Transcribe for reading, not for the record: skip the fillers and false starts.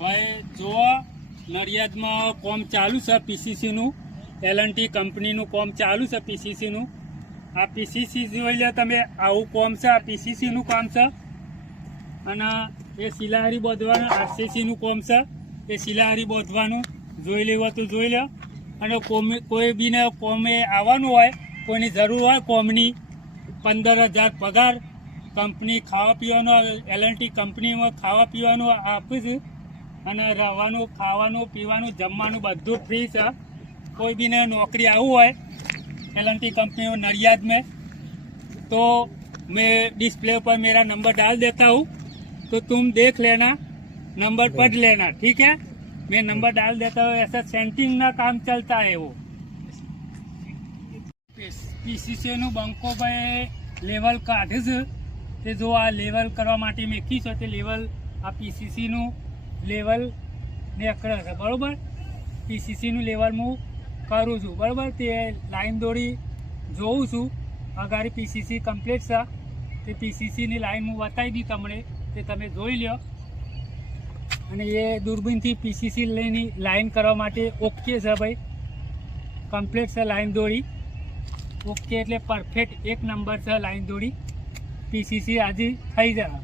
ભાઈ જો નડિયાદમાં કોમ ચાલુ છે પીસીસીનું, L&T કંપનીનું કોમ ચાલુ છે પીસીસીનું. આ પીસીસી જોઈ લો તમે, આવું કોમ છે, આ પીસીસીનું કામ છે. અને એ શિલાહારી બાંધવાનું આરસીસીનું કોમ છે, એ શિલાહારી બાંધવાનું જોઈ લેવા તો જોઈ લો. અને કોઈ બીને કોમે આવવાનું હોય, કોઈની જરૂર હોય કોમની, 15,000 પગાર, કંપની ખાવા પીવાનો L&T કંપનીમાં ખાવા પીવાનું આપે છે. અને રહેવાનું, ખાવાનું, પીવાનું, જમવાનું બધું ફ્રી છે. કોઈ બીને નौकरी આવવું હોય L&T कंपनी में नडियाद में, तो मैं डिस्प्ले पर मेरा नंबर डाल देता हूँ, तो तुम देख लेना, नंबर पढ़ लेना, ठीक है. मैं नंबर डाल देता हूँ. ऐसा सेंटिंग ना काम चलता है वो. पीसीसी નું બંકો ભાઈ લેવલ કાઢે છે. તે જો આ લેવલ કરવા માટે મેકી છે તે લેવલ, આ પીસીસી નું લેવલ નીકળે છે, બરોબર. પીસીસી નું લેવલ હું કરું છું, બરાબર. તે લાઈન દોડી જોઉં છું. અગાડી પીસીસી કમ્પ્લીટ છે. તે પીસીસીની લાઈન હું બતાવી દી તમને, તે તમે જોઈ લો. અને એ દૂરબીનથી પીસીસી લઈને લાઈન કરવા માટે ઓકે છે ભાઈ, કમ્પ્લીટ છે લાઈન દોડી. ઓકે એટલે પરફેક્ટ એક નંબર છે લાઈન દોડી. પીસીસી આજે થઈ જાય.